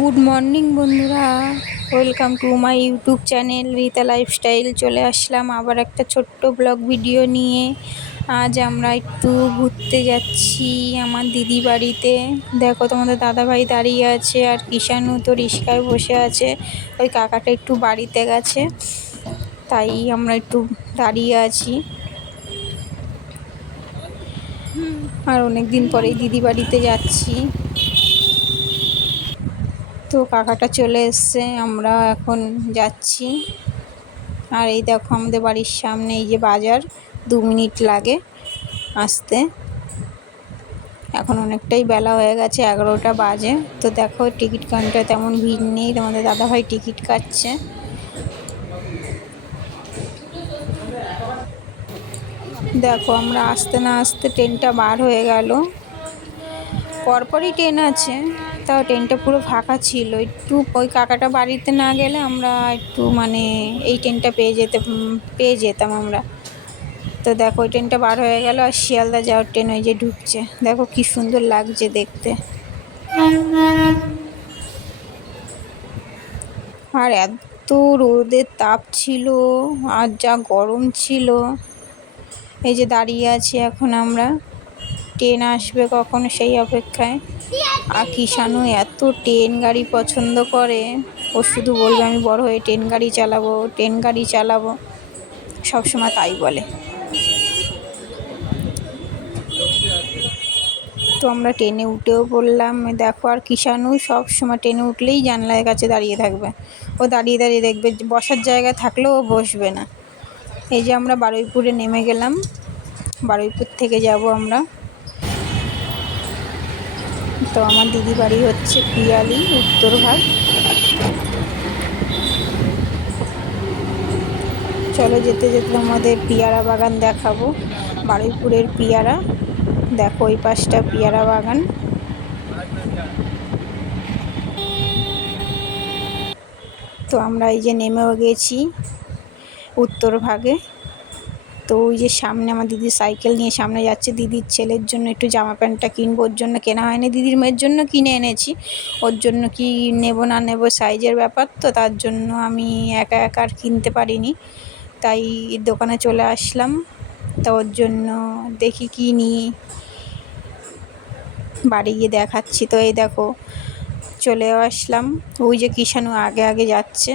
Good morning বন্ধুরা। Welcome to my YouTube channel Rita lifestyle. চলে আসলাম আবার একটা ছোট্ট ব্লগ ভিডিও নিয়ে। আজ আমরা একটু ঘুরতে যাচ্ছি আমার দিদি বাড়িতে। দেখো তোমাদের দাদাভাই দাঁড়িয়ে আছে আর কিষানু তো রিস্কায় বসে আছে। ওই কাকাটা একটু বাড়িতে গেছে, তাই আমরা একটু দাঁড়িয়ে আছি। আর অনেক দিন পরেই দিদি বাড়িতে যাচ্ছি। তো কাকাটা চলে এসছে, আমরা এখন যাচ্ছি। আর এই দেখো আমাদের বাড়ির সামনে এই যে বাজার, দু মিনিট লাগে আসতে। এখন অনেকটাই বেলা হয়ে গেছে, এগারোটা বাজে। তো দেখো, টিকিট কাউন্টার তেমন ভিড় নেই, তোমাদের দাদাভাই টিকিট কাটছে। দেখো, আমরা আসতে না আসতে ট্রেনটা বার হয়ে গেল। পরপরই ট্রেন আছে। তাও ট্রেনটা পুরো ফাঁকা ছিল। একটু ওই কাকাটা বাড়িতে না গেলে আমরা একটু মানে এই ট্রেনটা পেয়ে যেতে পেয়ে যেতাম আমরা। তো দেখো, ওই ট্রেনটা বার হয়ে গেল আর শিয়ালদা যাওয়ার ট্রেন ওই যে ঢুকছে। দেখো কি সুন্দর লাগছে দেখতে। আর এত রোদের তাপ ছিল, আর যা গরম ছিল। এই যে দাঁড়িয়ে আছি এখন আমরা। ট্রেন আসবে কখন সেই অপেক্ষায়? আর কিষানু এত ট্রেন গাড়ি পছন্দ করে। ও শুধু বলবে, আমি বড় হয়ে ট্রেন গাড়ি চালাবো, ট্রেন গাড়ি চালাবো। সবসময় তাই বলে। তো আমরা ট্রেনে উঠেও পড়লাম দেখো, আর কিষানু সব সময় ট্রেনে উঠলেই জানলার কাছে দাঁড়িয়ে থাকবে। ও দাঁড়িয়ে দাঁড়িয়ে দেখবে, বসার জায়গা থাকলেও ও বসবে না। এই যে আমরা বারুইপুরে নেমে গেলাম। বারুইপুর থেকে যাব আমরা। তো আমার দিদি বাড়ি হচ্ছে পিয়ালি উত্তরভাগ চলো যেতে যেতে আমাদের পিয়ারা বাগান দেখাবো। বারুইপুরের পিয়ারা। দেখো ওই পাশটা পিয়ারা বাগান। তো আমরা এই যে নেমেও গেছি উত্তর ভাগে। তো ওই যে সামনে আমার দিদি সাইকেল নিয়ে সামনে যাচ্ছে। দিদির ছেলের জন্য একটু জামা প্যান্টটা কিনবো, ওর জন্য কেনা হয়নি। দিদির মেয়ের জন্য কিনে এনেছি। ওর জন্য কি নেব না নেব সাইজের ব্যাপার তো, তার জন্য আমি একা একা আর কিনতে পারিনি। তাই দোকানে চলে আসলাম। তো ওর জন্য দেখি কি নিই। বাড়ি গিয়ে দেখাচ্ছি। তো এই দেখো, চলেও আসলাম। ওই যে কিষানু আগে আগে যাচ্ছে।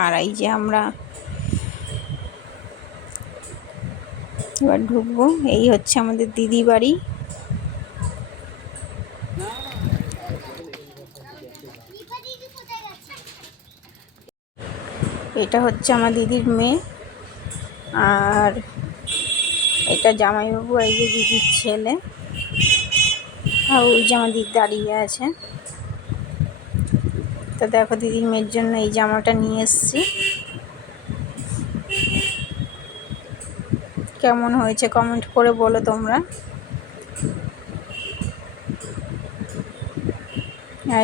আর এই যে আমরা এবার ঢুকবো। এই হচ্ছে আমাদের দিদি বাড়ি। এটা হচ্ছে আমার দিদির মেয়ে। আর এটা জামাইবাবু, এই যে দিদির ছেলে। আর ওই যে আমার দিদি দাঁড়িয়ে আছে তো দেখো দিদির মেয়ের জন্য এই জামাটা নিয়ে এসছি। কেমন হয়েছে কমেন্ট করে বলো তোমরা।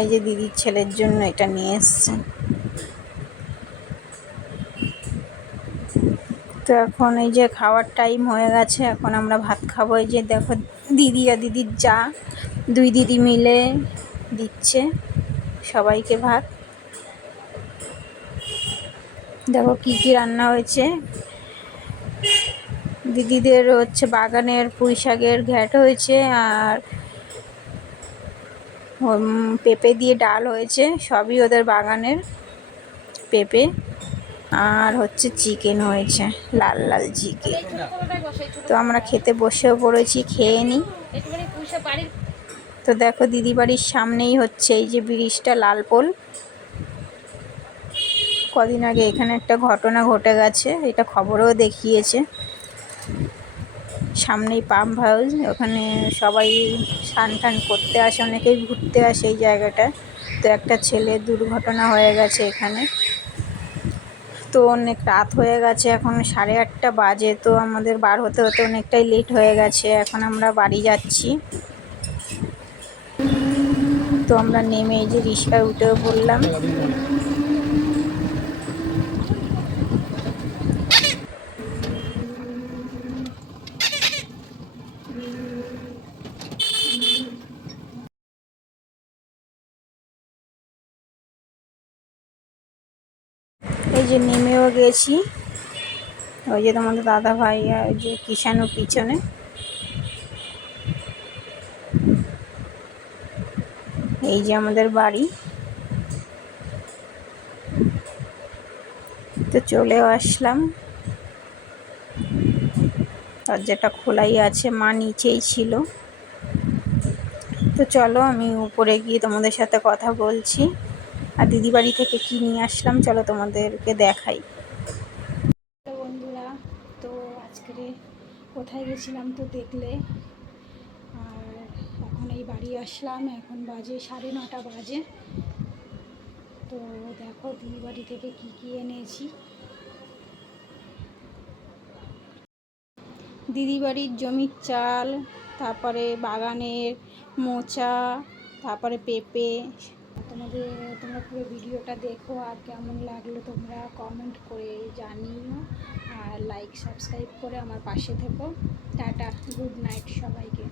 এই যে দিদির ছেলের জন্য এটা নিয়ে এসছে। তো এখন এই যে খাওয়ার টাইম হয়ে গেছে, এখন আমরা ভাত খাব। এই যে দেখো দিদি আর দিদির যা, দুই দিদি মিলে দিচ্ছে। সবাইকে ভাত। দেখো কি কি রান্না হয়েছে। দিদিদের হচ্ছে বাগানের পুঁই শাকের ঘ্যাট হয়েছে আর পেঁপে দিয়ে ডাল হয়েছে, সবই ওদের বাগানের পেঁপে। আর হচ্ছে চিকেন হয়েছে, লাল লাল চিকেন। তো আমরা খেতে বসেও পড়েছি, খেয়ে নিই তো দেখো দিদি বাড়ির সামনেই হচ্ছে এই যে ব্রিজটা, লাল পোল। কদিন আগে এখানে একটা ঘটনা ঘটে গেছে, এটা খবরেও দেখিয়েছে। সামনেই পাম্প হাউস, ওখানে সবাই স্নান টান করতে আসে, অনেকেই ঘুরতে আসে এই জায়গাটা। তো একটা ছেলে দুর্ঘটনা হয়ে গেছে এখানে। তো অনেক রাত হয়ে গেছে, এখন সাড়ে আটটা বাজে, তো আমাদের বার হতে হতে অনেকটাই লেট হয়ে গেছে, এখন আমরা বাড়ি যাচ্ছি। তো আমরা নেমে এই যে রিক্সায় উঠে পড়লাম। এই যে নেমেও গেছি। ওই যে তোমাদের দাদা ভাই যে কিষানও পিছনে। এই যে আমাদের বাড়ি। তো চলেও আসলাম। দরজাটা খোলাই আছে, মা নিচেই ছিল। তো চলো আমি উপরে গিয়ে তোমাদের সাথে কথা বলছি। আর দিদি বাড়ি থেকে কি নিয়ে আসলাম, চলো তোমাদেরকে দেখাই। বন্ধুরা, তো আজকে কোথায় গেছিলাম তো দেখলে? বাড়ি আসলাম, এখন বাজে সাড়ে নটা বাজে। তো দেখো দিদি বাড়ি থেকে কি কি এনেছি। দিদি বাড়ির জমির চাল, তারপরে বাগানের মোচা, তারপরে পেঁপে। তোমাদের, তোমরা পুরো ভিডিওটা দেখো আর কেমন লাগল তোমরা কমেন্ট করে জানিও। আর লাইক সাবস্ক্রাইব করে আমার পাশে থেকো। টাটা গুড নাইট সবাইকে।